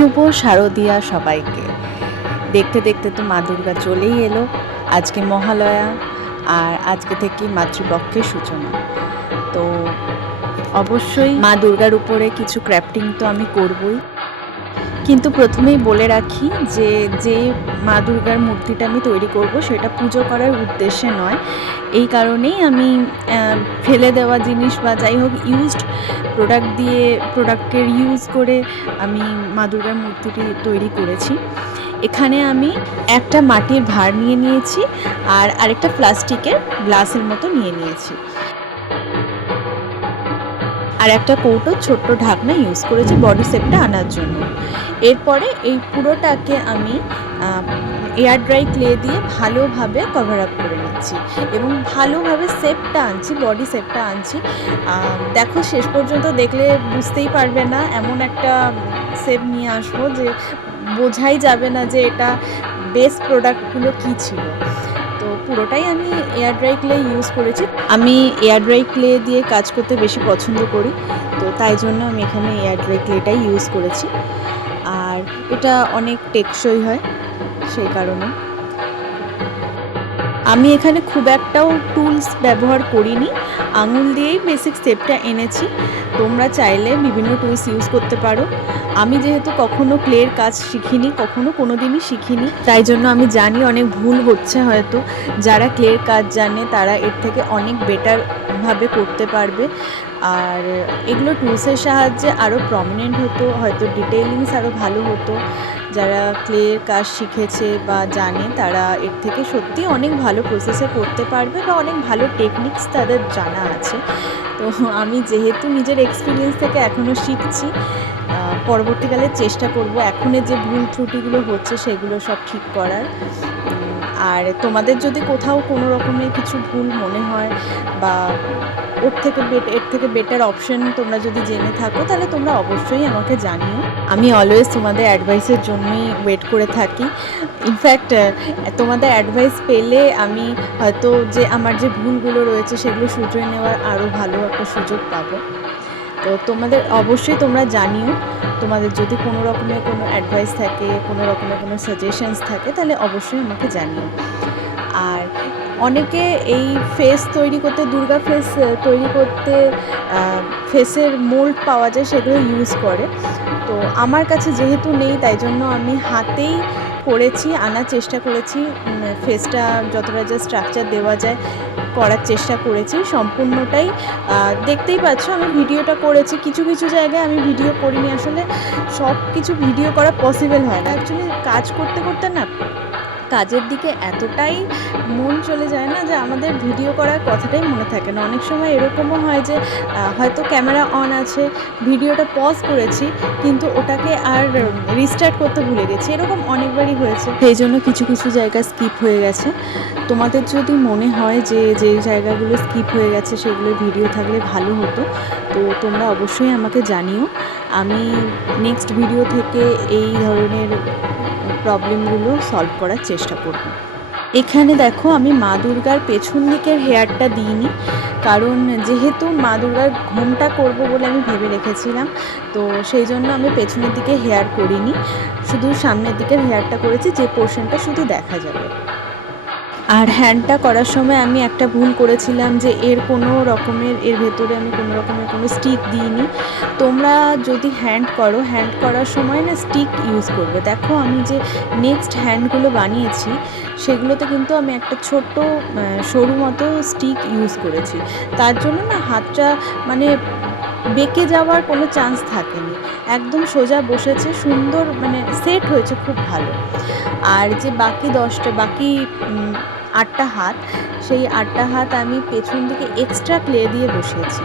শুভ শারদিয়া সবাইকে। দেখতে দেখতে তো মা দুর্গা চলেই এলো। আজকে মহালয়া, আর আজকে থেকে মাতৃপক্ষের সূচনা। তো অবশ্যই মা দুর্গার উপরে কিছু ক্র্যাফটিং তো আমি করবই, কিন্তু প্রথমেই বলে রাখি যে মা দুর্গার মূর্তিটা আমি তৈরি করব সেটা পুজো করার উদ্দেশ্যে নয়। এই কারণেই আমি ফেলে দেওয়া জিনিস বা যাই হোক ইউজড প্রোডাক্টের ইউজ করে আমি মা দুর্গার মূর্তিটি তৈরি করেছি। এখানে আমি একটা মাটির ভাঁড় নিয়ে নিয়েছি, আর আরেকটা প্লাস্টিকের গ্লাসের মতো নিয়ে নিয়েছি, আর একটা কৌটো ছোট্ট ঢাকনা ইউজ করেছি বডি শেপটা আনার জন্য। এরপরে এই পুরোটাকে আমি এয়ার ড্রাই ক্লে দিয়ে ভালোভাবে কভার আপ করে নিচ্ছি এবং ভালোভাবে শেপটা আনছি, বডি শেপটা আনছি। দেখো, শেষ পর্যন্ত দেখলে বুঝতেই পারবে না, এমন একটা শেপ নিয়ে আসবো যে বোঝাই যাবে না যে এটা বেস্ট প্রোডাক্টগুলো কী ছিল। তো পুরোটাই আমি এয়ার ড্রাই ক্লে ইউজ করেছি। আমি এয়ার ড্রাই ক্লে দিয়ে কাজ করতে বেশি পছন্দ করি, তো তাই জন্য আমি এখানে এয়ার ড্রাই ক্লেটাই ইউজ করেছি, আর এটা অনেক টেকসই হয় সেই কারণে। আমি এখানে খুব একটাও টুলস ব্যবহার করিনি, আঙুল দিয়েই বেসিক স্টেপটা এনেছি। তোমরা চাইলে বিভিন্ন টুলস ইউজ করতে পারো। আমি যেহেতু কখনো ক্লের কাজ শিখিনি, কোনো দিনই শিখিনি, তাই জন্য আমি জানি অনেক ভুল হচ্ছে হয়তো। যারা ক্লের কাজ জানে তারা এর থেকে অনেক বেটারভাবে করতে পারবে, আর এগুলো টুলসের সাহায্যে আরও প্রমিনেন্ট হতো, হয়তো ডিটেইলিংস আরও ভালো হতো। যারা ক্লের কাজ শিখেছে বা জানে তারা এর থেকে সত্যি অনেক ভালো প্রসেসে করতে পারবে বা অনেক ভালো টেকনিক্স তাদের জানা আছে। তো আমি যেহেতু নিজের এক্সপিরিয়েন্স থেকে এখনও শিখছি, পরবর্তীকালে চেষ্টা করব এখনের যে ভুল ত্রুটিগুলো হচ্ছে সেগুলো সব ঠিক করার। আর তোমাদের যদি কোথাও কোনো রকমের কিছু ভুল মনে হয় বা এর থেকে বেটার অপশন তোমরা যদি জেনে থাকো, তাহলে তোমরা অবশ্যই আমাকে জানিও। আমি অলওয়েজ তোমাদের অ্যাডভাইসের জন্যই ওয়েট করে থাকি। ইনফ্যাক্ট তোমাদের অ্যাডভাইস পেলে আমি হয়তো যে আমার যে ভুলগুলো রয়েছে সেগুলো শুধরে নেওয়ার আরও ভালো একটা সুযোগ পাবো। তো তোমাদের অবশ্যই তোমরা জানিও, তোমাদের যদি কোনো রকমের কোনো অ্যাডভাইস থাকে, কোনো রকমের কোনো সাজেশনস থাকে, তাহলে অবশ্যই আমাকে জানিও। আর অনেকে এই ফেস তৈরি করতে, দুর্গা ফেস তৈরি করতে ফেসের মোল্ড পাওয়া যায়, সেগুলো ইউজ করে। তো আমার কাছে যেহেতু নেই, তাই জন্য আমি হাতেই করেছি, আনার চেষ্টা করেছি। ফেসটা যতটা যা স্ট্রাকচার দেওয়া যায় করার চেষ্টা করেছি, সম্পূর্ণটাই দেখতেই পাচ্ছ আমি ভিডিওটা করেছি। কিছু কিছু জায়গায় আমি ভিডিও করিনি, আসলে সব কিছু ভিডিও করা পসিবল হয় না। অ্যাকচুয়ালি কাজ করতে করতে না কাজের দিকে এতটাই মন চলে যায় না যে আমাদের ভিডিও করার কথাটাই মনে থাকে না। অনেক সময় এরকমও হয় যে হয়তো ক্যামেরা অন আছে, ভিডিওটা পজ করেছি, কিন্তু ওটাকে আর রিস্টার্ট করতে ভুলে গেছি। এরকম অনেকবারই হয়েছে, সেই জন্য কিছু কিছু জায়গা স্কিপ হয়ে গেছে। তোমাদের যদি মনে হয় যে যেই জায়গাগুলো স্কিপ হয়ে গেছে সেগুলো ভিডিও থাকলে ভালো হতো, তো তোমরা অবশ্যই আমাকে জানিও। আমি নেক্সট ভিডিও থেকে এই ধরনের প্রবলেমগুলো সলভ করার চেষ্টা করব। এখানে দেখো, আমি মা দুর্গার পেছন দিকের হেয়ারটা দিইনি, কারণ যেহেতু মা দুর্গার ঘোমটা করব বলে আমি ভেবে রেখেছিলাম, তো সেই জন্য আমি পেছনের দিকে হেয়ার করিনি, শুধু সামনের দিকের হেয়ারটা করেছি, যে পোর্শনটা শুধু দেখা যাবে। আর হ্যান্ডটা করার সময় আমি একটা ভুল করেছিলাম যে এর ভেতরে আমি কোনো রকমের কোনো স্টিক দিইনি। তোমরা যদি হ্যান্ড করার সময় না স্টিক ইউজ করবে। দেখো, আমি যে নেক্সট হ্যান্ডগুলো বানিয়েছি সেগুলোতে কিন্তু আমি একটা ছোট্ট সরু মতো স্টিক ইউজ করেছি। তার জন্য না হাতটা মানে বেঁকে যাওয়ার কোনো চান্স থাকেনি, একদম সোজা বসেছে, সুন্দর, মানে সেট হয়েছে খুব ভালো। আর যে বাকি 8টা হাত, সেই 8টা হাত আমি পেছন দিকে এক্সট্রা ক্লে দিয়ে বসিয়েছি।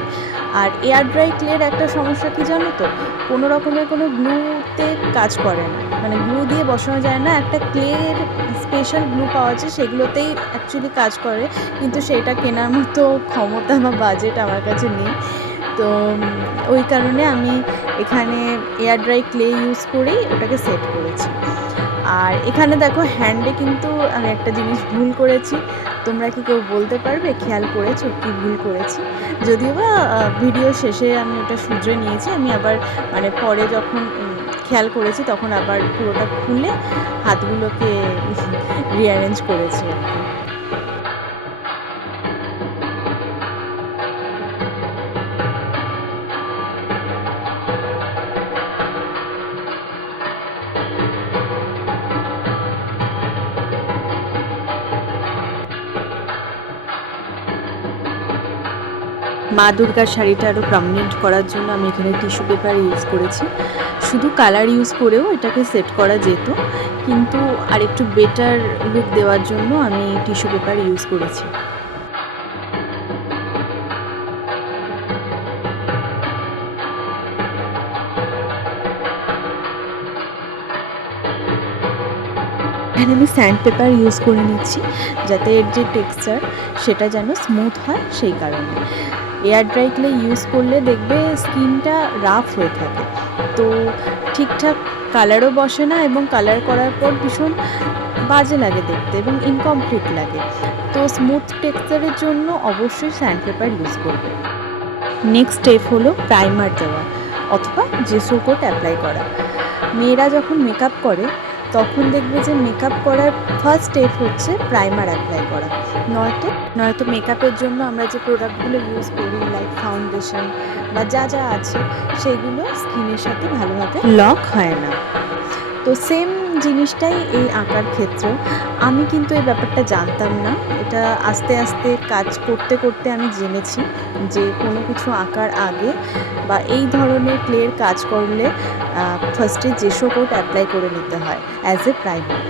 আর এয়ার ড্রাই ক্লের একটা সমস্যা কি জানো তো, কোনো রকমের কোনো গ্লুতে কাজ করে না, মানে গ্লু দিয়ে বসানো যায় না। একটা ক্লের স্পেশাল গ্লু পাওয়া যায়, সেগুলোতেই অ্যাকচুয়ালি কাজ করে, কিন্তু সেটা কেনার মতো ক্ষমতা বা বাজেট আমার কাছে নেই। তো ওই কারণে আমি এখানে এয়ার ড্রাই ক্লে ইউজ করেই ওটাকে সেট করেছি। আর এখানে দেখো, হ্যান্ডে কিন্তু আমি একটা জিনিস ভুল করেছি। তোমরা কি কেউ বলতে পারবে খেয়াল করেছো কি ভুল করেছি? যদিও বা ভিডিও শেষে আমি ওটা শুধরে নিয়েছি। আমি আবার মানে পরে যখন খেয়াল করেছি, তখন আবার পুরোটা খুলে হাতগুলোকে রিঅ্যারেঞ্জ করেছি আর কি। মা দুর্গার শাড়িটা আরও প্রমিনেন্ট করার জন্য আমি এখানে টিস্যু পেপার ইউজ করেছি। শুধু কালার ইউজ করেও এটাকে সেট করা যেত, কিন্তু আর একটু বেটার লুক দেওয়ার জন্য আমি টিস্যু পেপার ইউজ করেছি। এখানে আমি স্যান্ড পেপার ইউজ করে নিচ্ছি, যাতে এর যে টেক্সচার সেটা যেন স্মুথ হয় সেই কারণে। এয়ার ড্রাই ক্লে ইউজ করলে দেখবে স্কিনটা রাফ হয়ে থাকে, তো ঠিকঠাক কালারও বসে না, এবং কালার করার পর ভীষণ বাজে লাগে দেখতে এবং ইনকমপ্লিট লাগে। তো স্মুথ টেক্সচারের জন্য অবশ্যই স্যান্ড পেপার ইউজ করবে। নেক্সট স্টেপ হলো প্রাইমার দেওয়া অথবা জেসো কোট অ্যাপ্লাই করা। মেয়েরা যখন মেকআপ করে তখন দেখবে যে মেকআপ করার ফার্স্ট স্টেপ হচ্ছে প্রাইমার অ্যাপ্লাই করা। নয়তো মেকআপের জন্য আমরা যে প্রোডাক্টগুলো ইউজ করি, লাইক ফাউন্ডেশন বা যা যা আছে, সেগুলো স্কিনের সাথে ভালোভাবে লক হয় না। তো সেম জিনিসটাই এই আঁকার ক্ষেত্রেও। আমি কিন্তু এই ব্যাপারটা জানতাম না, এটা আস্তে আস্তে কাজ করতে করতে আমি জেনেছি যে কোনো কিছু আঁকার আগে বা এই ধরনের ক্লের কাজ করলে ফার্স্টে জেসো কোট অ্যাপ্লাই করে নিতে হয় অ্যাজ এ প্রাইমার।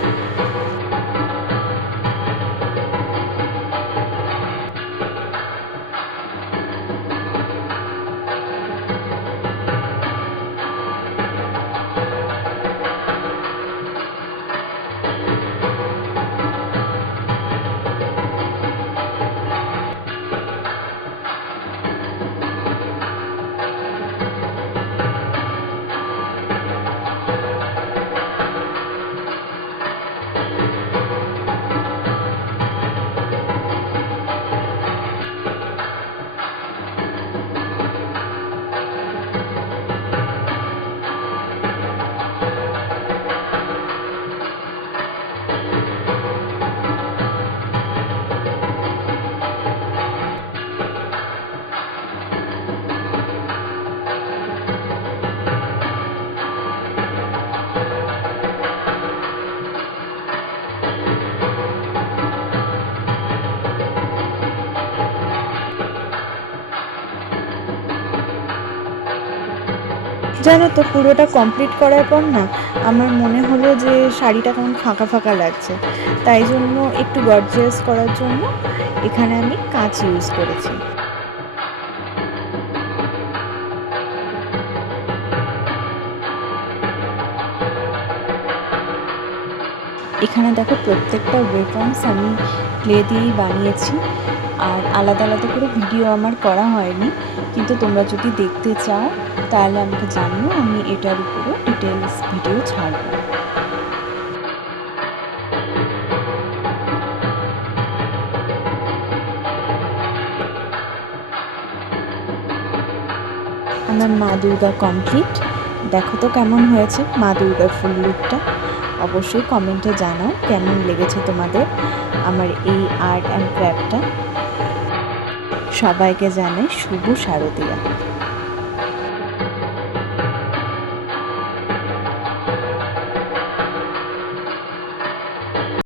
জানো তো, পুরোটা কমপ্লিট করার পর না আমার মনে হলো যে শাড়িটা কেমন ফাঁকা ফাঁকা লাগছে, তাই জন্য একটু গর্জিয়াস করার জন্য এখানে আমি কাঁচ ইউজ করেছি। এখানে দেখো প্রত্যেকটা ওয়েফর্মস আমি ক্লে দিয়েই বানিয়েছি, আর আলাদা আলাদা করে ভিডিও আমার করা হয়নি, কিন্তু তোমরা যদি দেখতে চাও তাহলে আমাকে জানিও, আমি এটার উপরও ডিটেলস ভিডিও ছাড়বো। আমার মা দুর্গা কমপ্লিট। দেখো তো কেমন হয়েছে মা দুর্গার ফুল লুকটা। অবশ্যই কমেন্টে জানাও কেমন লেগেছে তোমাদের আমার এই আর্ট অ্যান্ড ক্রাফটটা। সবাইকে জানাই শুভ শারদীয়া।